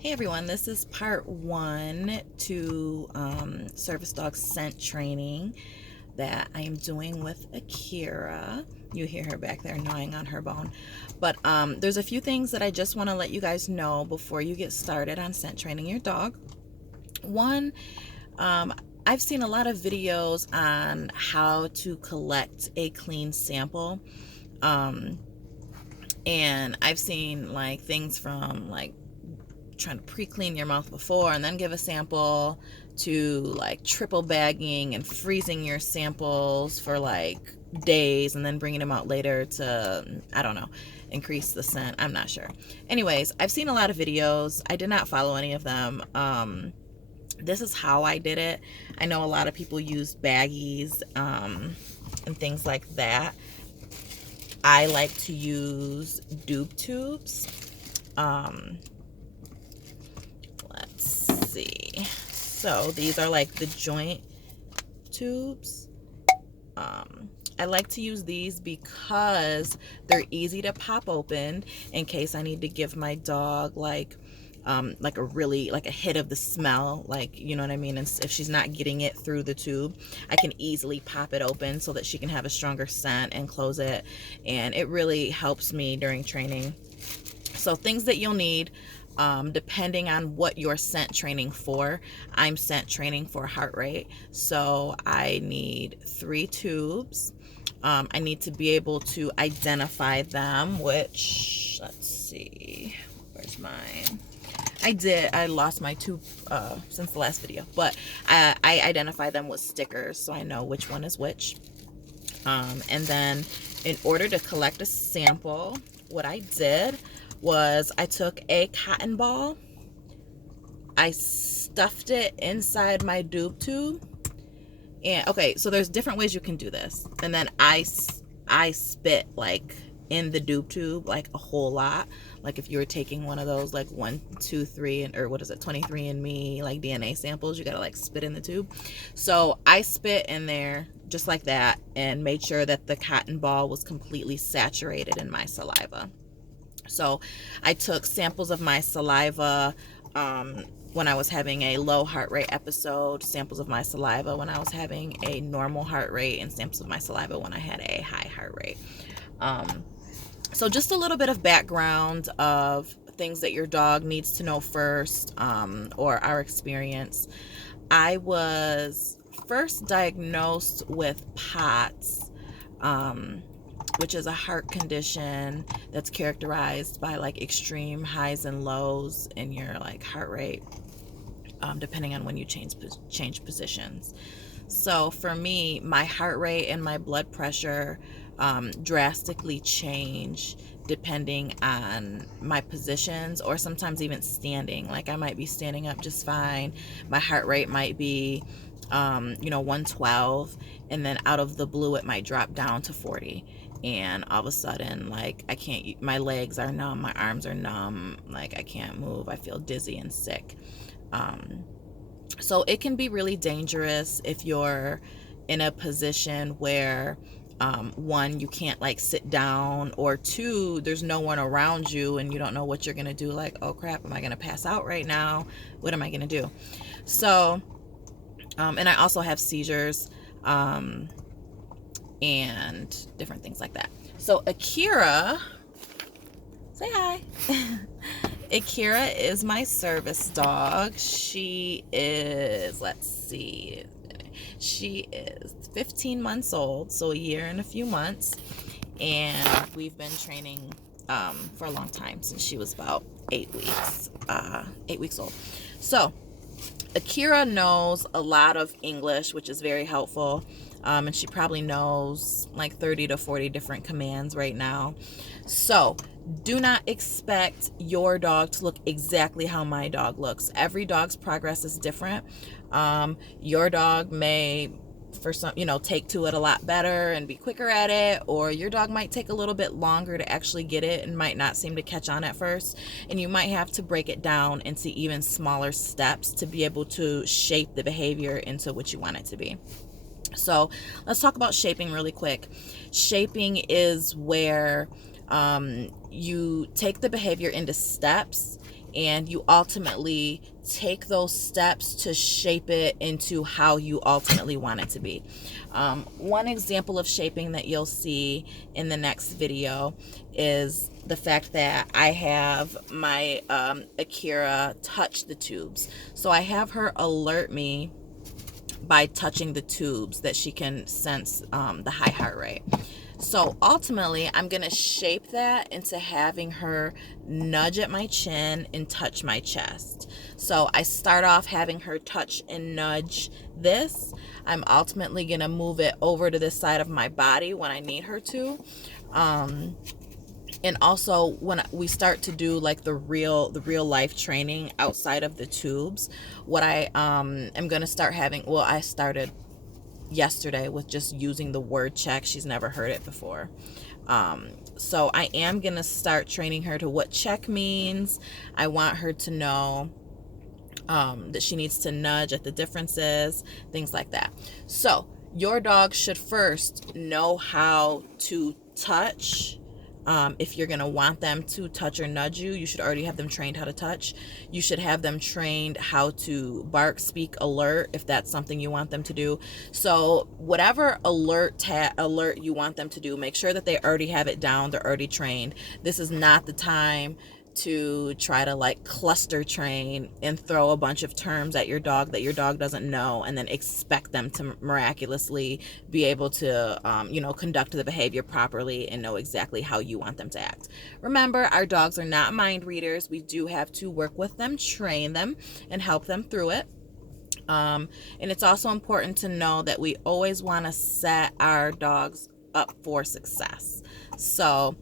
Hey everyone, this is part one to service dog scent training that I am doing with Akira. You hear her back there gnawing on her bone. But there's a few things that I just want to let you guys know before you get started on scent training your dog. One, I've seen a lot of videos on how to collect a clean sample. And I've seen like things from like trying to pre-clean your mouth before and then give a sample to like triple bagging and freezing your samples for like days and then bringing them out later to, I don't know, increase the scent. I'm not sure. Anyways, I've seen a lot of videos. I did not follow any of them. This is how I did it. I know a lot of people use baggies and things like that. I like to use Doob tubes. Let's see. So these are like the joint tubes. I like to use these because they're easy to pop open in case I need to give my dog like a really like a hit of the smell, like, you know what I mean, and if she's not getting it through the tube, I can easily pop it open so that she can have a stronger scent and close it, and it really helps me during training. So things that you'll need, depending on what you're scent training for. I'm scent training for heart rate, so I need 3 tubes. I need to be able to identify them, which, let's see, where's mine? I lost my tube since the last video, but I identify them with stickers so I know which one is which. And then in order to collect a sample, what I did was I took a cotton ball, I stuffed it inside my Doob tube, and okay, so there's different ways you can do this, and then I spit like in the Doob tube like a whole lot, like if you were taking one of those like 1, 2, 3 and or what is it, 23andMe like DNA samples, you gotta like spit in the tube. So I spit in there just like that and made sure that the cotton ball was completely saturated in my saliva. So I took samples of my saliva when I was having a low heart rate episode, samples of my saliva when I was having a normal heart rate, and samples of my saliva when I had a high heart rate. So just a little bit of background of things that your dog needs to know first, or our experience. I was first diagnosed with POTS, which is a heart condition that's characterized by like extreme highs and lows in your like heart rate, depending on when you change positions. So for me, my heart rate and my blood pressure drastically change depending on my positions, or sometimes even standing. Like I might be standing up just fine, my heart rate might be 112, and then out of the blue it might drop down to 40, and all of a sudden like I can't, my legs are numb, my arms are numb, like I can't move, I feel dizzy and sick. So it can be really dangerous if you're in a position where one, you can't like sit down, or two, there's no one around you and you don't know what you're gonna do, like, oh crap, am I gonna pass out right now, what am I gonna do? So and I also have seizures and different things like that. So Akira, say hi. Akira is my service dog. She is, let's see, she is 15 months old, so a year and a few months, and we've been training for a long time, since she was about 8 weeks old. So Akira knows a lot of English, which is very helpful, and she probably knows like 30 to 40 different commands right now. So do not expect your dog to look exactly how my dog looks. Every dog's progress is different. Your dog may, for some, take to it a lot better and be quicker at it, or your dog might take a little bit longer to actually get it and might not seem to catch on at first, and you might have to break it down into even smaller steps to be able to shape the behavior into what you want it to be. So let's talk about shaping really quick. Shaping is where you take the behavior into steps and you ultimately take those steps to shape it into how you ultimately want it to be. One example of shaping that you'll see in the next video is the fact that I have my Akira touch the tubes. So I have her alert me by touching the tubes that she can sense the high heart rate. So ultimately, I'm going to shape that into having her nudge at my chin and touch my chest. So I start off having her touch and nudge this. I'm ultimately going to move it over to this side of my body when I need her to. And also when we start to do like the real life training outside of the tubes, what I am going to start having, well, I started yesterday with just using the word check. She's never heard it before. So I am going to start training her to what check means. I want her to know that she needs to nudge at the differences, things like that. So your dog should first know how to touch. If you're going to want them to touch or nudge you, you should already have them trained how to touch. You should have them trained how to bark, speak, alert, if that's something you want them to do. So whatever alert you want them to do, make sure that they already have it down. They're already trained. This is not the time to try to like cluster train and throw a bunch of terms at your dog that your dog doesn't know and then expect them to miraculously be able to conduct the behavior properly and know exactly how you want them to act. Remember, our dogs are not mind readers. We do have to work with them, train them, and help them through it. And it's also important to know that we always want to set our dogs up for success. So